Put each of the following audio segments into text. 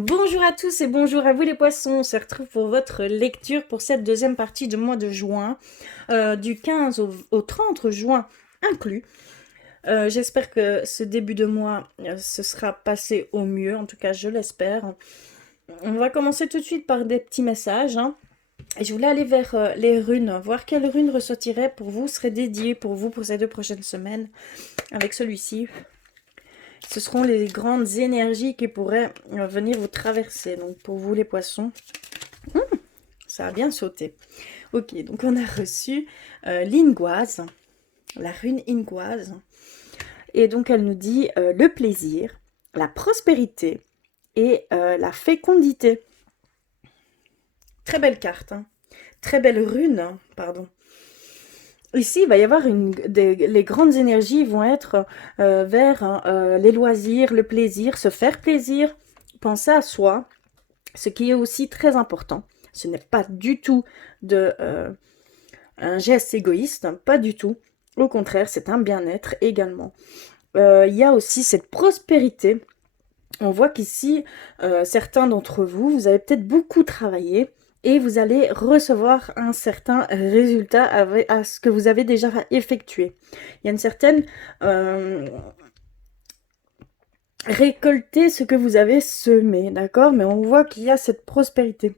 Bonjour à tous et bonjour à vous les poissons, on se retrouve pour votre lecture pour cette deuxième partie du mois de juin, du 15 au 30 juin inclus. J'espère que ce début de mois se sera passé au mieux, en tout cas je l'espère. On va commencer tout de suite par des petits messages. Et je voulais aller vers les runes, voir quelle rune ressortirait pour vous, serait dédiée pour vous pour ces 2 prochaines semaines avec celui-ci. Ce seront les grandes énergies qui pourraient venir vous traverser. Donc pour vous les poissons, ça a bien sauté. Ok, donc on a reçu l'Ingoise, la rune Ingoise. Et donc elle nous dit le plaisir, la prospérité et la fécondité. Très belle carte, hein. Très belle rune, hein, pardon. Ici, il va y avoir les grandes énergies vont être vers les loisirs, le plaisir, se faire plaisir, penser à soi, ce qui est aussi très important. Ce n'est pas du tout un geste égoïste, hein, pas du tout. Au contraire, c'est un bien-être également. Il y a aussi cette prospérité. On voit qu'ici, certains d'entre vous, vous avez peut-être beaucoup travaillé et vous allez recevoir un certain résultat à ce que vous avez déjà effectué. Il y a une certaine récolter ce que vous avez semé, d'accord? Mais on voit qu'il y a cette prospérité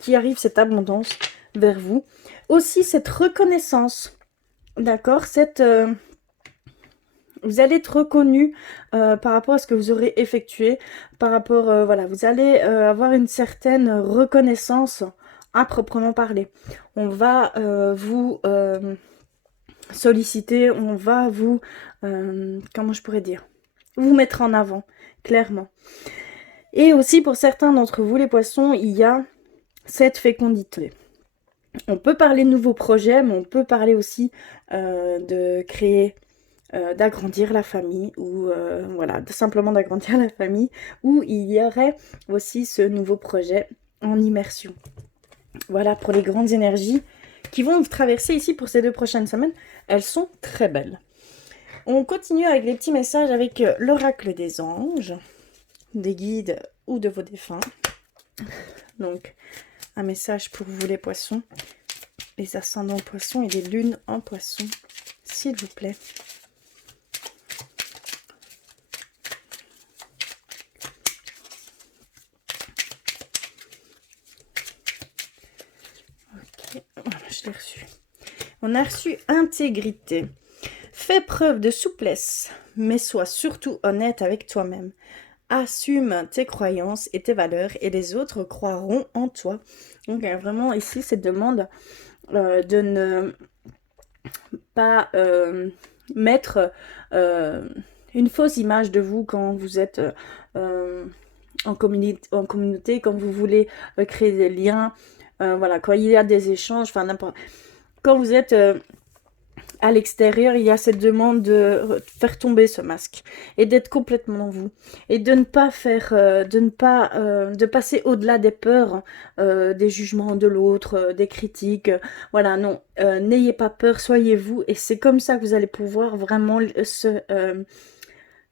qui arrive, cette abondance vers vous. Aussi cette reconnaissance, d'accord? Vous allez être reconnu par rapport à ce que vous aurez effectué, par rapport, voilà, vous allez avoir une certaine reconnaissance à proprement parler. On va vous solliciter, on va vous, comment je pourrais dire, vous mettre en avant, clairement. Et aussi pour certains d'entre vous, les poissons, il y a cette fécondité. On peut parler de nouveaux projets, mais on peut parler aussi de créer, d'agrandir la famille, ou voilà, simplement d'agrandir la famille, où il y aurait aussi ce nouveau projet en immersion. Voilà pour les grandes énergies qui vont vous traverser ici pour ces 2 prochaines semaines. Elles sont très belles. On continue avec les petits messages avec l'oracle des anges, des guides ou de vos défunts. Donc, un message pour vous les poissons, les ascendants poissons et les lunes en poissons, s'il vous plaît. Ok, voilà, je l'ai reçu. On a reçu intégrité. Fais preuve de souplesse, mais sois surtout honnête avec toi-même. Assume tes croyances et tes valeurs et les autres croiront en toi. Donc vraiment ici cette demande de ne pas mettre une fausse image de vous quand vous êtes en communauté, quand vous voulez créer des liens, voilà, quand il y a des échanges, enfin n'importe. Quand vous êtes à l'extérieur, il y a cette demande de faire tomber ce masque et d'être complètement vous et de ne pas faire, de passer au-delà des peurs, des jugements de l'autre, des critiques. Voilà, non, n'ayez pas peur, soyez vous et c'est comme ça que vous allez pouvoir vraiment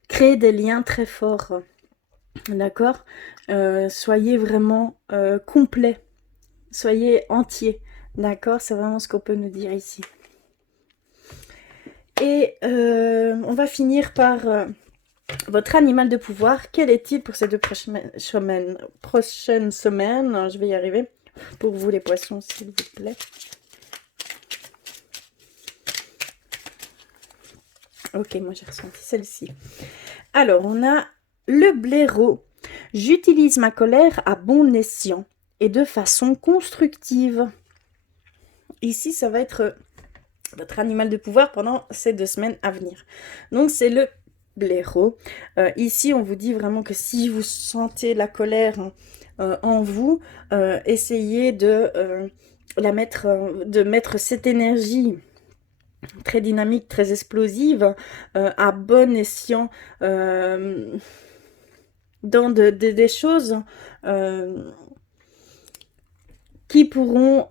créer des liens très forts. D'accord? Soyez vraiment complet, soyez entier. D'accord? C'est vraiment ce qu'on peut nous dire ici. Et on va finir par votre animal de pouvoir. Quel est-il pour ces 2 prochaines semaines? Je vais y arriver. Pour vous les poissons, s'il vous plaît. Ok, moi j'ai ressenti celle-ci. Alors, on a le blaireau. J'utilise ma colère à bon escient et de façon constructive. Ici, ça va être votre animal de pouvoir pendant ces 2 semaines à venir. Donc c'est le blaireau. Ici on vous dit vraiment que si vous sentez la colère en vous, essayez de mettre cette énergie très dynamique, très explosive, à bon escient dans des choses qui pourront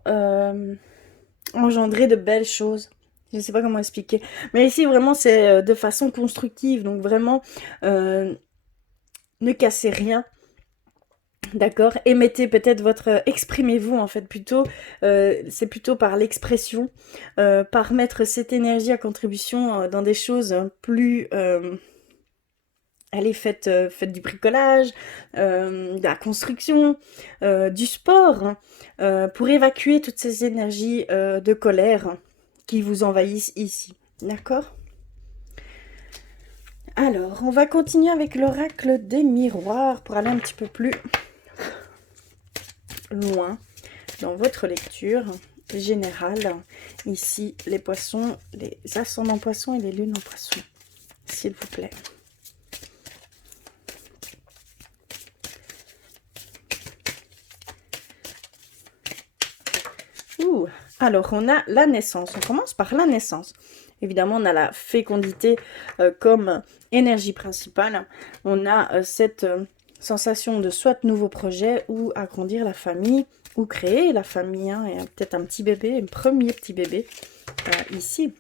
engendrer de belles choses. Je ne sais pas comment expliquer. Mais ici, vraiment, c'est de façon constructive. Donc, vraiment, ne cassez rien. D'accord? Émettez peut-être votre... exprimez-vous en fait plutôt. C'est plutôt par l'expression, par mettre cette énergie à contribution dans des choses plus... allez, faites du bricolage, de la construction, du sport, hein, pour évacuer toutes ces énergies de colère qui vous envahissent ici. D'accord? Alors, on va continuer avec l'oracle des miroirs pour aller un petit peu plus loin dans votre lecture générale. Ici, les poissons, les ascendants poissons et les lunes en poissons, s'il vous plaît. Ouh. Alors, on a la naissance. On commence par la naissance. Évidemment, on a la fécondité comme énergie principale. On a cette sensation de soit nouveau projet ou agrandir la famille ou créer la famille. Hein, et peut-être un petit bébé, un premier petit bébé ici.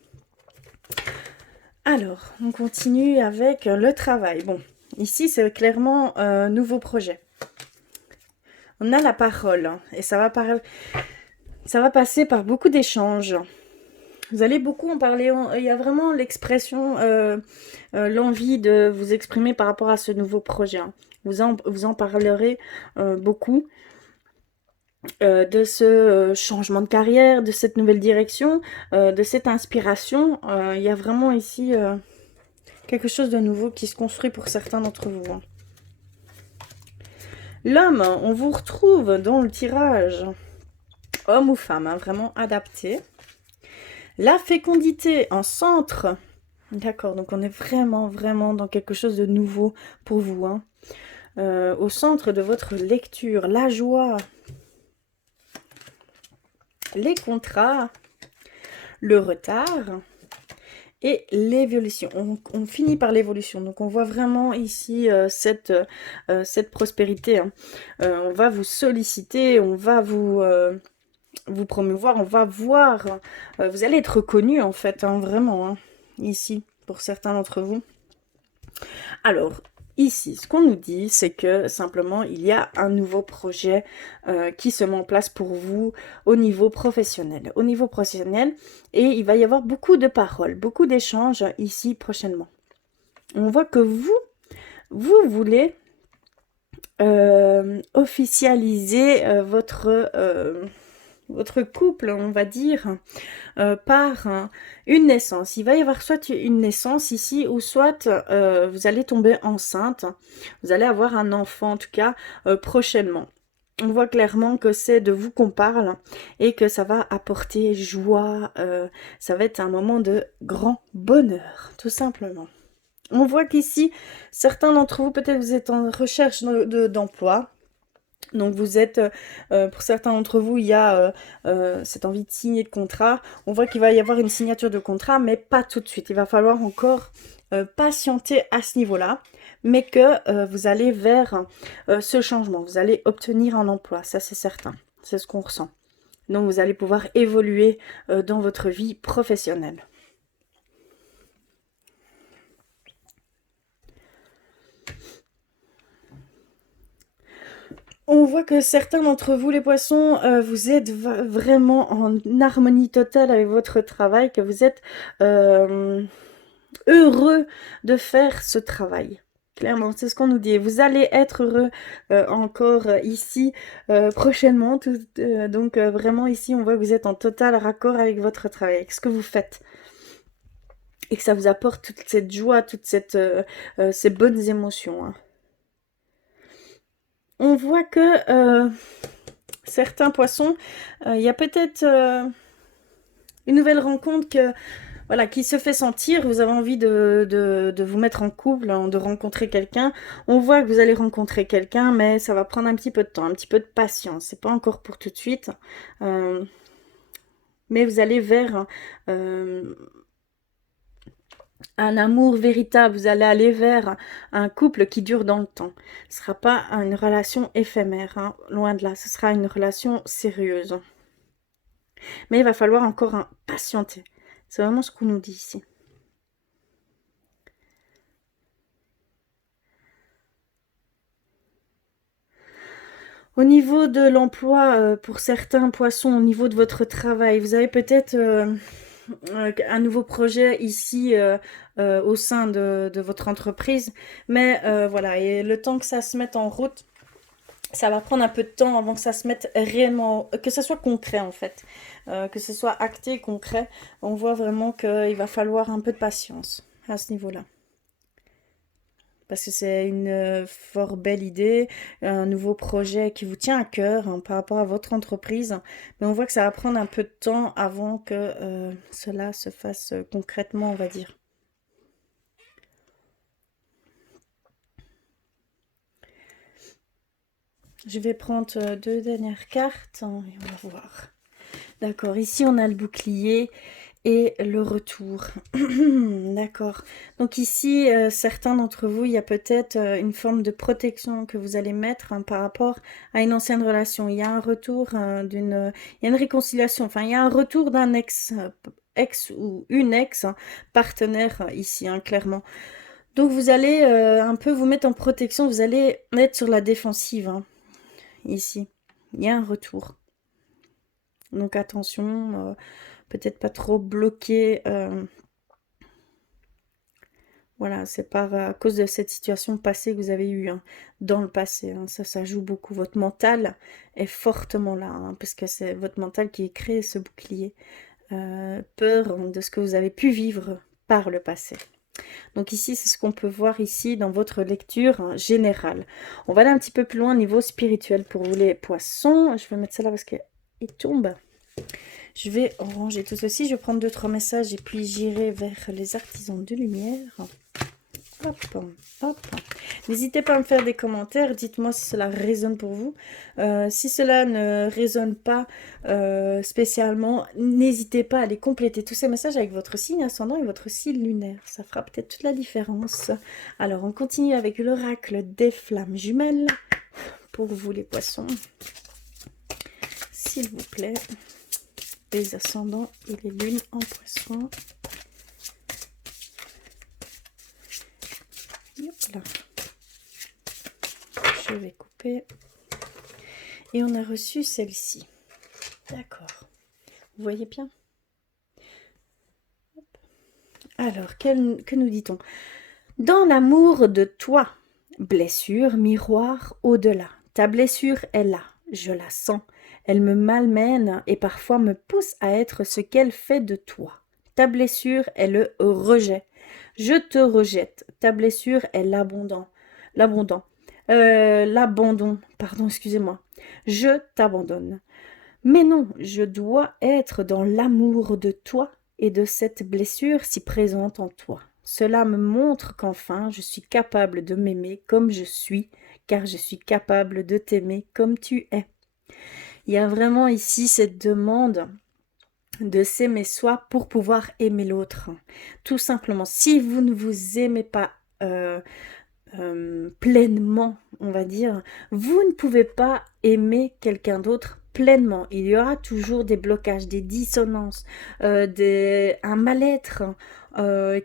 Alors, on continue avec le travail. Bon, ici, c'est clairement nouveau projet. On a la parole hein, et ça va passer par beaucoup d'échanges. Vous allez beaucoup en parler. Il y a vraiment l'expression, l'envie de vous exprimer par rapport à ce nouveau projet. Hein. Vous en parlerez beaucoup de ce changement de carrière, de cette nouvelle direction, de cette inspiration. Il y a vraiment ici quelque chose de nouveau qui se construit pour certains d'entre vous. Hein. L'homme, on vous retrouve dans le tirage homme ou femme, hein, vraiment adapté. La fécondité en centre. D'accord, donc on est vraiment dans quelque chose de nouveau pour vous. Hein. Au centre de votre lecture, la joie, les contrats, le retard et l'évolution. On finit par l'évolution. Donc on voit vraiment ici cette prospérité. Hein. On va vous solliciter, on va vous promouvoir, on va voir. Vous allez être reconnu en fait, hein, vraiment, hein, ici, pour certains d'entre vous. Alors, ici, ce qu'on nous dit, c'est que simplement, il y a un nouveau projet qui se met en place pour vous au niveau professionnel. Au niveau professionnel, et il va y avoir beaucoup de paroles, beaucoup d'échanges ici prochainement. On voit que vous voulez officialiser votre couple, on va dire, par une naissance. Il va y avoir soit une naissance ici, ou soit vous allez tomber enceinte. Vous allez avoir un enfant, en tout cas, prochainement. On voit clairement que c'est de vous qu'on parle et que ça va apporter joie. Ça va être un moment de grand bonheur, tout simplement. On voit qu'ici, certains d'entre vous, peut-être vous êtes en recherche d'emploi. Donc vous êtes, pour certains d'entre vous, il y a cette envie de signer de contrat. On voit qu'il va y avoir une signature de contrat, mais pas tout de suite. Il va falloir encore patienter à ce niveau-là, mais que vous allez vers ce changement. Vous allez obtenir un emploi, ça c'est certain. C'est ce qu'on ressent. Donc vous allez pouvoir évoluer dans votre vie professionnelle. On voit que certains d'entre vous, les poissons, vous êtes vraiment en harmonie totale avec votre travail, que vous êtes heureux de faire ce travail. Clairement, c'est ce qu'on nous dit. Vous allez être heureux encore ici prochainement. Donc vraiment ici, on voit que vous êtes en total raccord avec votre travail, avec ce que vous faites. Et que ça vous apporte toute cette joie, toutes ces bonnes émotions. Hein. On voit que certains poissons, il y a peut-être une nouvelle rencontre voilà, qui se fait sentir. Vous avez envie de vous mettre en couple, hein, de rencontrer quelqu'un. On voit que vous allez rencontrer quelqu'un, mais ça va prendre un petit peu de temps, un petit peu de patience. C'est pas encore pour tout de suite. Mais vous allez vers un amour véritable, vous allez aller vers un couple qui dure dans le temps. Ce ne sera pas une relation éphémère, hein, loin de là, ce sera une relation sérieuse. Mais il va falloir encore patienter. C'est vraiment ce qu'on nous dit ici. Au niveau de l'emploi, pour certains poissons, au niveau de votre travail, vous avez peut-être un nouveau projet ici au sein de votre entreprise. Mais voilà, et le temps que ça se mette en route, ça va prendre un peu de temps avant que ça se mette réellement, que ça soit concret en fait, que ce soit acté, concret. On voit vraiment qu'il va falloir un peu de patience à ce niveau-là. Parce que c'est une fort belle idée, un nouveau projet qui vous tient à cœur hein, par rapport à votre entreprise. Mais on voit que ça va prendre un peu de temps avant que cela se fasse concrètement, on va dire. Je vais prendre deux dernières cartes hein, et on va voir. D'accord, ici on a le bouclier et le retour. D'accord. Donc ici, certains d'entre vous, il y a peut-être une forme de protection que vous allez mettre hein, par rapport à une ancienne relation. Il y a un retour il y a une réconciliation. Enfin, il y a un retour d'un ex ou une ex hein, partenaire ici, hein, clairement. Donc vous allez un peu vous mettre en protection. Vous allez être sur la défensive hein, ici. Il y a un retour. Donc attention, peut-être pas trop bloqué. Voilà, c'est à cause de cette situation passée que vous avez eue hein, dans le passé. Hein, ça joue beaucoup. Votre mental est fortement là, hein, parce que c'est votre mental qui crée ce bouclier. Peur de ce que vous avez pu vivre par le passé. Donc ici, c'est ce qu'on peut voir ici dans votre lecture hein, générale. On va aller un petit peu plus loin au niveau spirituel pour vous les poissons. Je vais mettre ça là parce qu'il tombe. Je vais ranger tout ceci. Je vais prendre 2-3 messages et puis j'irai vers les artisans de lumière. Hop, hop. N'hésitez pas à me faire des commentaires. Dites-moi si cela résonne pour vous. Si cela ne résonne pas spécialement, n'hésitez pas à aller compléter tous ces messages avec votre signe ascendant et votre signe lunaire. Ça fera peut-être toute la différence. Alors, on continue avec l'oracle des flammes jumelles. Pour vous les poissons. S'il vous plaît. Les ascendants et les lunes en poisson. Là. Je vais couper. Et on a reçu celle-ci. D'accord. Vous voyez bien? Alors, que nous dit-on? Dans l'amour de toi, blessure, miroir, au-delà. Ta blessure est là, je la sens. Elle me malmène et parfois me pousse à être ce qu'elle fait de toi. Ta blessure est le rejet. Je te rejette. Ta blessure est l'abandon. L'abandon, pardon, excusez-moi. Je t'abandonne. Mais non, je dois être dans l'amour de toi et de cette blessure si présente en toi. Cela me montre qu'enfin je suis capable de m'aimer comme je suis, car je suis capable de t'aimer comme tu es. Il y a vraiment ici cette demande de s'aimer soi pour pouvoir aimer l'autre. Tout simplement, si vous ne vous aimez pas pleinement, on va dire, vous ne pouvez pas aimer quelqu'un d'autre pleinement. Il y aura toujours des blocages, des dissonances, un mal-être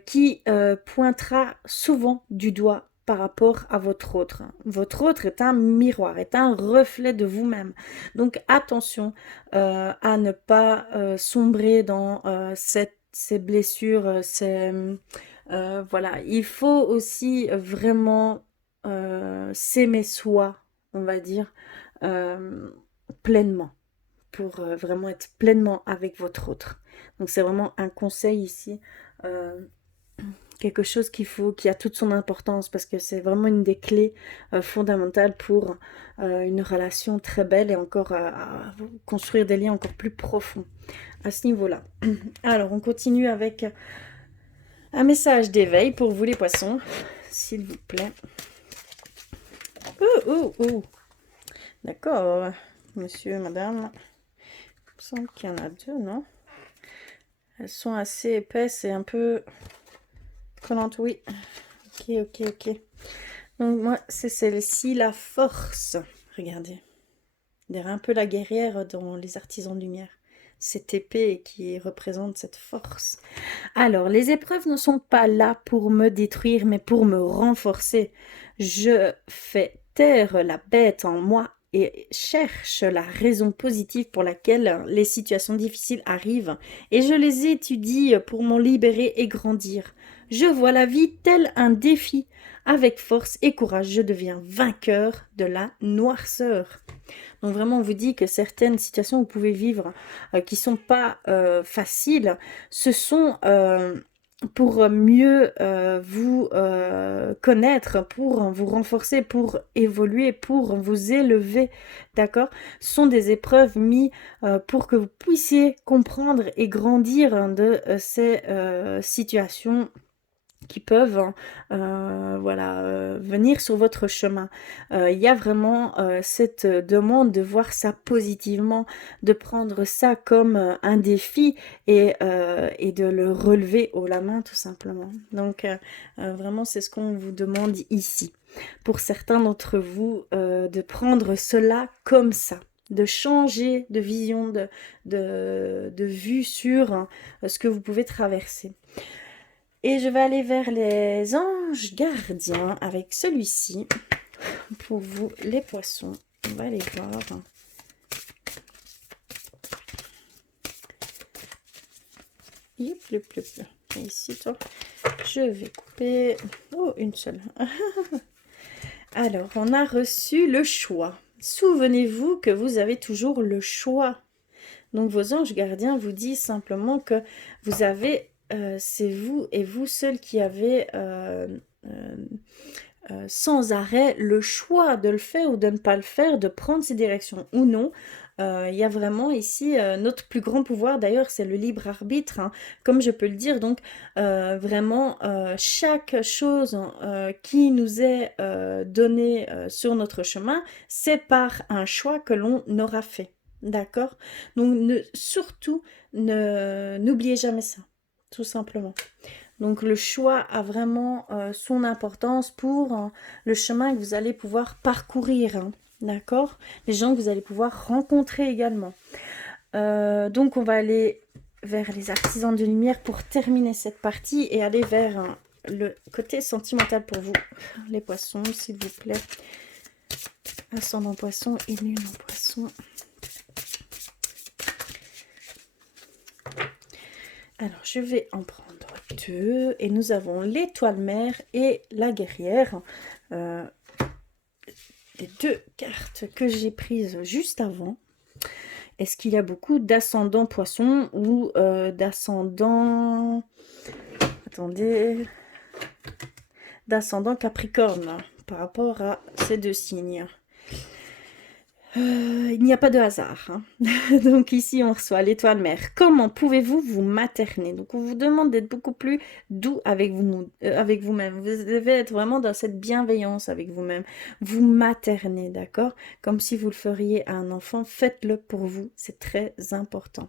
qui pointera souvent du doigt par rapport à votre autre. Votre autre est un miroir, est un reflet de vous-même. Donc attention à ne pas sombrer dans ces blessures, voilà, il faut aussi vraiment s'aimer soi, on va dire, euh, pleinement, pour vraiment être pleinement avec votre autre. Donc c'est vraiment un conseil ici, quelque chose qui a toute son importance, parce que c'est vraiment une des clés fondamentales pour une relation très belle et encore à construire des liens encore plus profonds à ce niveau-là. Alors, on continue avec un message d'éveil pour vous les poissons, s'il vous plaît. D'accord, monsieur, madame. Il me semble qu'il y en a deux, non? Elles sont assez épaisses et un peu collantes, oui. Ok. Donc moi, c'est celle-ci, la force. Regardez. On dirait un peu la guerrière dans les artisans de lumière. Cette épée qui représente cette force. Alors, les épreuves ne sont pas là pour me détruire, mais pour me renforcer. Je fais taire la bête en moi et cherche la raison positive pour laquelle les situations difficiles arrivent, et je les étudie pour m'en libérer et grandir. Je vois la vie tel un défi. Avec force et courage, je deviens vainqueur de la noirceur. Donc vraiment, on vous dit que certaines situations que vous pouvez vivre qui sont pas faciles, ce sont pour mieux vous connaître, pour vous renforcer, pour évoluer, pour vous élever, d'accord? Ce sont des épreuves mises pour que vous puissiez comprendre et grandir de ces situations qui peuvent voilà, venir sur votre chemin. Il y a vraiment cette demande de voir ça positivement, de prendre ça comme un défi et de le relever haut la main tout simplement. Donc vraiment c'est ce qu'on vous demande ici. Pour certains d'entre vous, de prendre cela comme ça, de changer de vision, de vue sur ce que vous pouvez traverser. Et je vais aller vers les anges gardiens avec celui-ci. Pour vous, les poissons. On va aller voir. Yep, yep, yep. Et ici, toi, je vais couper. Oh, une seule. Alors, on a reçu le choix. Souvenez-vous que vous avez toujours le choix. Donc, vos anges gardiens vous disent simplement que vous avez... c'est vous et vous seul qui avez sans arrêt le choix de le faire ou de ne pas le faire, de prendre ces directions ou non. Il y a vraiment ici notre plus grand pouvoir, d'ailleurs c'est le libre arbitre, hein, comme je peux le dire. Donc vraiment chaque chose qui nous est donnée sur notre chemin, c'est par un choix que l'on aura fait. D'accord? Donc surtout, n'oubliez jamais ça, tout simplement. Donc le choix a vraiment son importance pour le chemin que vous allez pouvoir parcourir, hein, d'accord? Les gens que vous allez pouvoir rencontrer également. Donc on va aller vers les artisans de lumière pour terminer cette partie et aller vers le côté sentimental pour vous, les poissons, s'il vous plaît. Ascendant poisson et lune en poisson. Alors, je vais en prendre deux. Et nous avons l'étoile mère et la guerrière. Les deux cartes que j'ai prises juste avant. Est-ce qu'il y a beaucoup d'ascendant poisson ou d'ascendant... Attendez. D'ascendant capricorne par rapport à ces deux signes? Il n'y a pas de hasard, hein. Donc ici on reçoit l'étoile mère. Comment pouvez-vous vous materner? Donc on vous demande d'être beaucoup plus doux avec vous-même. Vous devez être vraiment dans cette bienveillance avec vous-même. Vous materner, d'accord? Comme si vous le feriez à un enfant. Faites-le pour vous, c'est très important.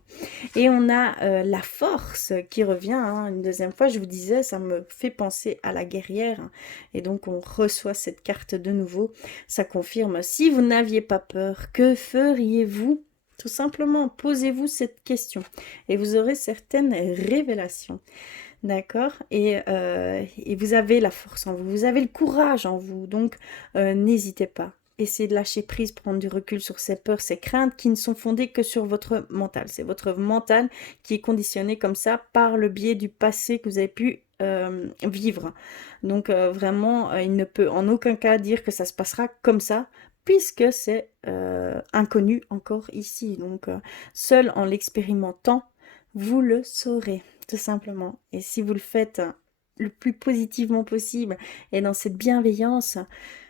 Et on a la force qui revient, hein, une deuxième fois. Je vous disais, ça me fait penser à la guerrière. Hein. Et donc on reçoit cette carte de nouveau. Ça confirme, si vous n'aviez pas peur, que feriez-vous? Tout simplement, posez-vous cette question et vous aurez certaines révélations. D'accord, et vous avez la force en vous, vous avez le courage en vous, donc n'hésitez pas. Essayez de lâcher prise, prendre du recul sur ces peurs, ces craintes qui ne sont fondées que sur votre mental. C'est votre mental qui est conditionné comme ça par le biais du passé que vous avez pu vivre. Donc vraiment, il ne peut en aucun cas dire que ça se passera comme ça, puisque c'est inconnu encore ici. Donc seul en l'expérimentant, vous le saurez, tout simplement. Et si vous le faites le plus positivement possible et dans cette bienveillance,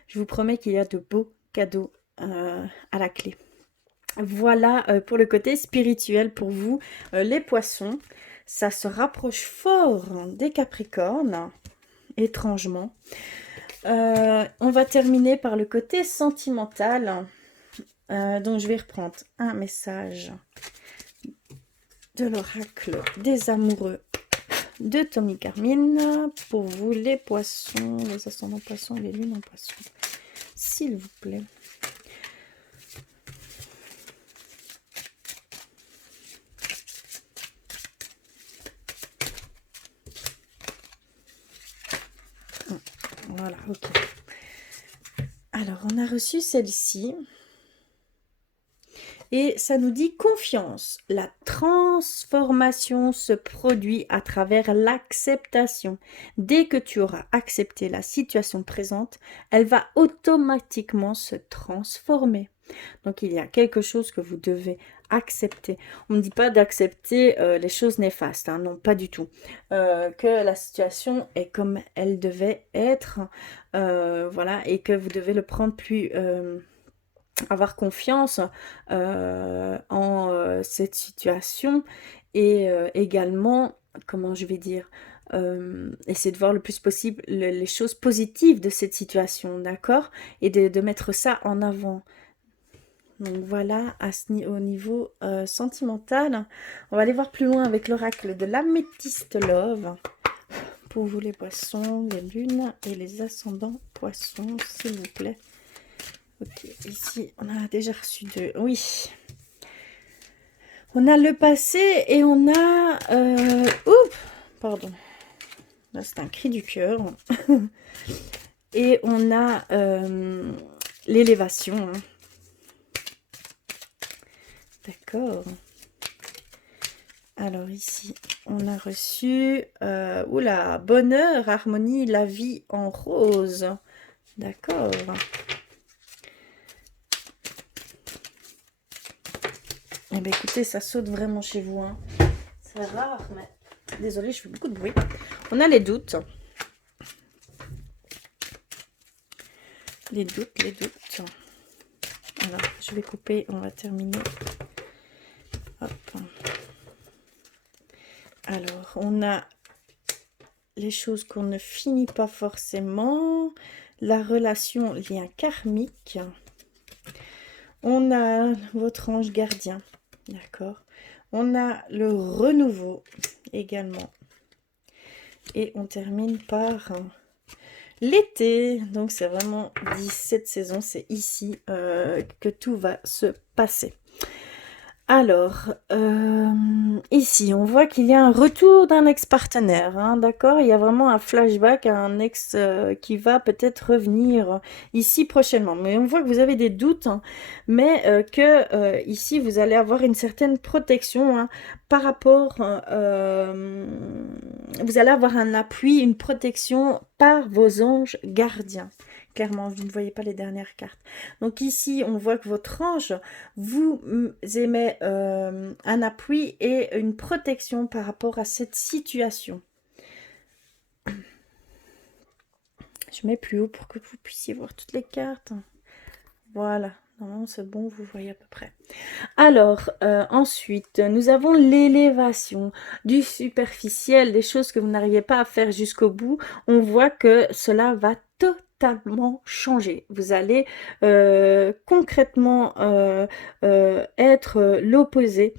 je vous promets qu'il y a de beaux cadeaux à la clé. Voilà pour le côté spirituel pour vous, les poissons. Ça se rapproche fort des capricornes, étrangement. On va terminer par le côté sentimental. Donc je vais reprendre un message de l'oracle des amoureux de Tommy Carmine pour vous les poissons, les ascendants poissons, les lunes en poissons, s'il vous plaît. Voilà, ok. Alors, on a reçu celle-ci. Et ça nous dit confiance. La transformation se produit à travers l'acceptation. Dès que tu auras accepté la situation présente, elle va automatiquement se transformer. Donc il y a quelque chose que vous devez accepter. On ne dit pas d'accepter les choses néfastes, hein, non, pas du tout. Que la situation est comme elle devait être, voilà, et que vous devez le prendre plus... avoir confiance en cette situation et également, comment je vais dire, essayer de voir le plus possible les choses positives de cette situation, d'accord? Et de mettre ça en avant. Donc voilà, au niveau sentimental, on va aller voir plus loin avec l'oracle de l'améthyste love. Pour vous les poissons, les lunes et les ascendants poissons, s'il vous plaît. Ok, ici, on a déjà reçu deux. Oui. On a le passé et on a... Oups, pardon. Là, c'est un cri du cœur. Et on a l'élévation. D'accord. Alors ici, on a reçu... oula, bonheur, harmonie, la vie en rose. D'accord. Eh bien, écoutez, ça saute vraiment chez vous. Hein. C'est rare, mais... Désolée, je fais beaucoup de bruit. On a les doutes. Les doutes, les doutes. Alors, je vais couper, on va terminer. Hop. Alors, on a les choses qu'on ne finit pas forcément. La relation, lien karmique. On a votre ange gardien. D'accord. On a le renouveau également. Et on termine par l'été. Donc, c'est vraiment dit cette saison, c'est ici que tout va se passer. Alors, ici, on voit qu'il y a un retour d'un ex-partenaire, hein, d'accord? Il y a vraiment un flashback à un ex qui va peut-être revenir ici prochainement. Mais on voit que vous avez des doutes, hein, mais que ici, vous allez avoir une certaine protection hein, par rapport... vous allez avoir un appui, une protection par vos anges gardiens. Clairement, vous ne voyez pas les dernières cartes. Donc ici, on voit que votre ange vous émet un appui et une protection par rapport à cette situation. Je mets plus haut pour que vous puissiez voir toutes les cartes. Voilà. Non, c'est bon, vous voyez à peu près. Alors, ensuite, nous avons l'élévation du superficiel, des choses que vous n'arrivez pas à faire jusqu'au bout. On voit que cela va totalement changer. Vous allez concrètement être l'opposé.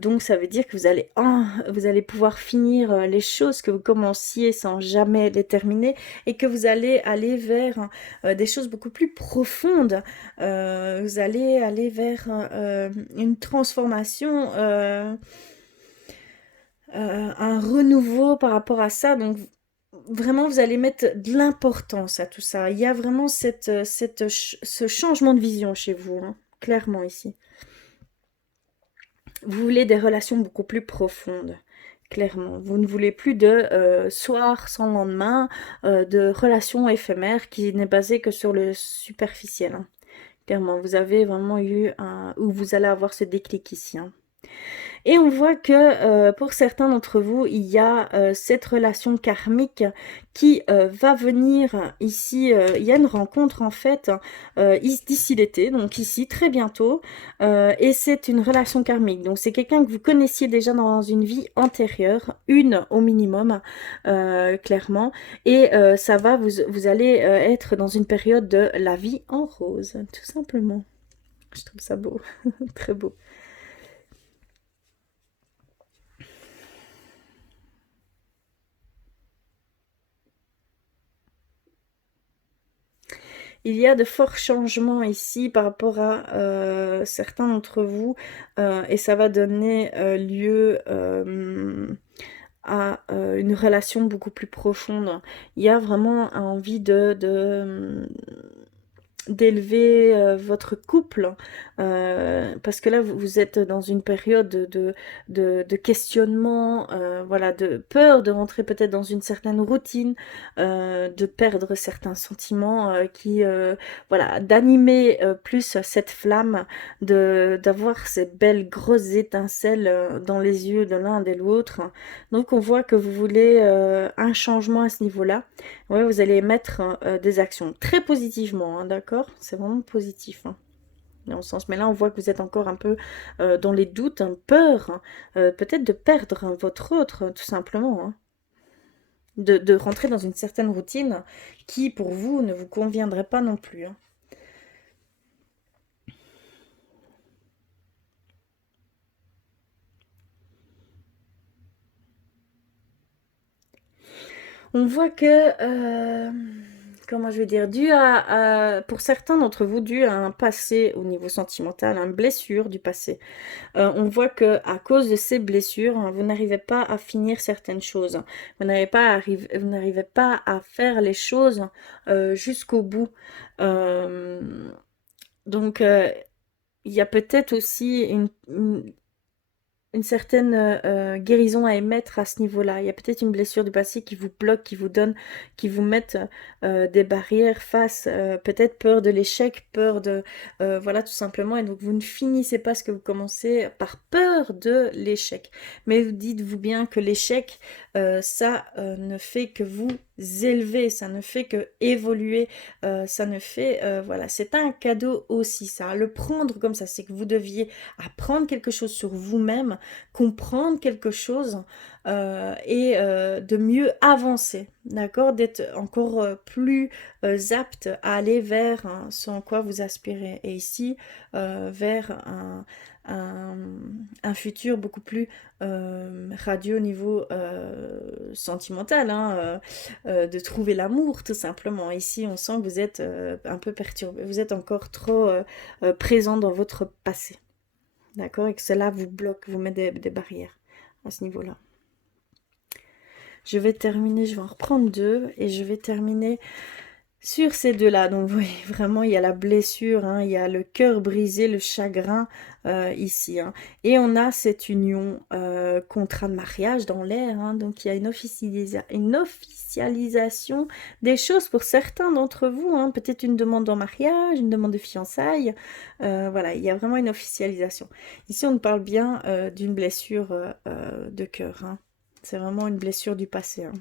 Donc ça veut dire que vous allez pouvoir finir les choses que vous commenciez sans jamais les terminer et que vous allez aller vers des choses beaucoup plus profondes. Vous allez aller vers une transformation, un renouveau par rapport à ça. Donc vraiment, vous allez mettre de l'importance à tout ça. Il y a vraiment ce changement de vision chez vous, hein, clairement ici. Vous voulez des relations beaucoup plus profondes, clairement. Vous ne voulez plus de soir sans lendemain, de relations éphémères qui n'est basée que sur le superficiel. Hein. Clairement, vous avez vraiment eu ou vous allez avoir ce déclic ici. Hein. Et on voit que pour certains d'entre vous, il y a cette relation karmique qui va venir ici. Il y a une rencontre en fait d'ici l'été, donc ici très bientôt. Et c'est une relation karmique. Donc c'est quelqu'un que vous connaissiez déjà dans une vie antérieure, une au minimum, clairement. Et ça va, vous allez être dans une période de la vie en rose, tout simplement. Je trouve ça beau, très beau. Il y a de forts changements ici par rapport à certains d'entre vous et ça va donner lieu à une relation beaucoup plus profonde. Il y a vraiment envie d'élever votre couple, parce que là, vous êtes dans une période de questionnement, voilà, de peur de rentrer peut-être dans une certaine routine, de perdre certains sentiments voilà, d'animer plus cette flamme, d'avoir ces belles grosses étincelles dans les yeux de l'un et de l'autre. Donc on voit que vous voulez un changement à ce niveau-là. Ouais, vous allez mettre des actions très positivement, hein, d'accord? C'est vraiment positif, hein, dans le sens. Mais là, on voit que vous êtes encore un peu dans les doutes, hein, peur, hein, peut-être de perdre votre autre, tout simplement, hein. De rentrer dans une certaine routine qui, pour vous, ne vous conviendrait pas non plus, hein. On voit que, comment je vais dire, pour certains d'entre vous, dû à un passé au niveau sentimental, une blessure du passé. On voit que à cause de ces blessures, hein, vous n'arrivez pas à finir certaines choses. Vous n'arrivez pas à faire les choses jusqu'au bout. Euh, donc, il y a peut-être aussi une certaine guérison à émettre à ce niveau-là. Il y a peut-être une blessure du passé qui vous bloque, qui vous mette des barrières face, peut-être peur de l'échec, peur de, voilà, tout simplement. Et donc vous ne finissez pas ce que vous commencez par peur de l'échec. Mais vous dites-vous bien que l'échec, ça ne fait que vous élever, ça ne fait que évoluer, ça ne fait, voilà, c'est un cadeau aussi, ça. Le prendre comme ça, c'est que vous deviez apprendre quelque chose sur vous-même, comprendre quelque chose et de mieux avancer, d'accord? D'être encore plus apte à aller vers ce en quoi vous aspirez. Et ici, vers un, un futur beaucoup plus radieux au niveau sentimental, hein, de trouver l'amour tout simplement. Ici, on sent que vous êtes un peu perturbé, vous êtes encore trop présent dans votre passé. D'accord? Et que cela vous bloque, vous met des barrières à ce niveau-là. Je vais terminer, je vais en reprendre deux et je vais terminer sur ces deux-là. Donc, vous voyez, vraiment, il y a la blessure, hein, il y a le cœur brisé, le chagrin ici, hein. Et on a cette union, contrat de mariage dans l'air, hein. Donc, il y a une officialisation des choses pour certains d'entre vous, hein. Peut-être une demande en mariage, une demande de fiançailles. Voilà, il y a vraiment une officialisation. Ici, on parle bien d'une blessure de cœur, hein. C'est vraiment une blessure du passé, hein,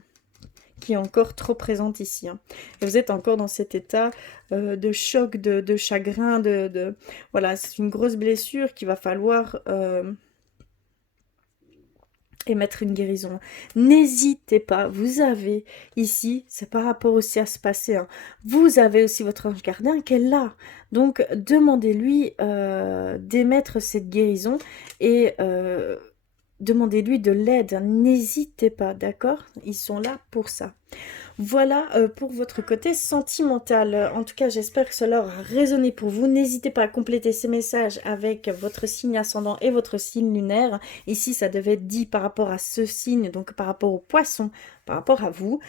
qui est encore trop présente ici, hein. Et vous êtes encore dans cet état de choc, de chagrin, voilà, c'est une grosse blessure qu'il va falloir émettre une guérison. N'hésitez pas, vous avez ici, c'est par rapport aussi à ce passé, hein, vous avez aussi votre ange gardien qui est là. Donc, demandez-lui d'émettre cette guérison et demandez-lui de l'aide, hein. N'hésitez pas, d'accord? Ils sont là pour ça. Voilà pour votre côté sentimental. En tout cas, j'espère que cela aura résonné pour vous. N'hésitez pas à compléter ces messages avec votre signe ascendant et votre signe lunaire. Ici, ça devait être dit par rapport à ce signe, donc par rapport au poisson, par rapport à vous.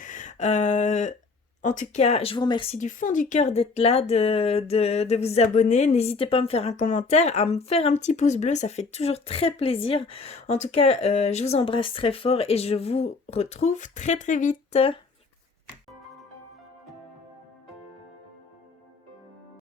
En tout cas, je vous remercie du fond du cœur d'être là, de vous abonner. N'hésitez pas à me faire un commentaire, à me faire un petit pouce bleu, ça fait toujours très plaisir. En tout cas, je vous embrasse très fort et je vous retrouve très très vite.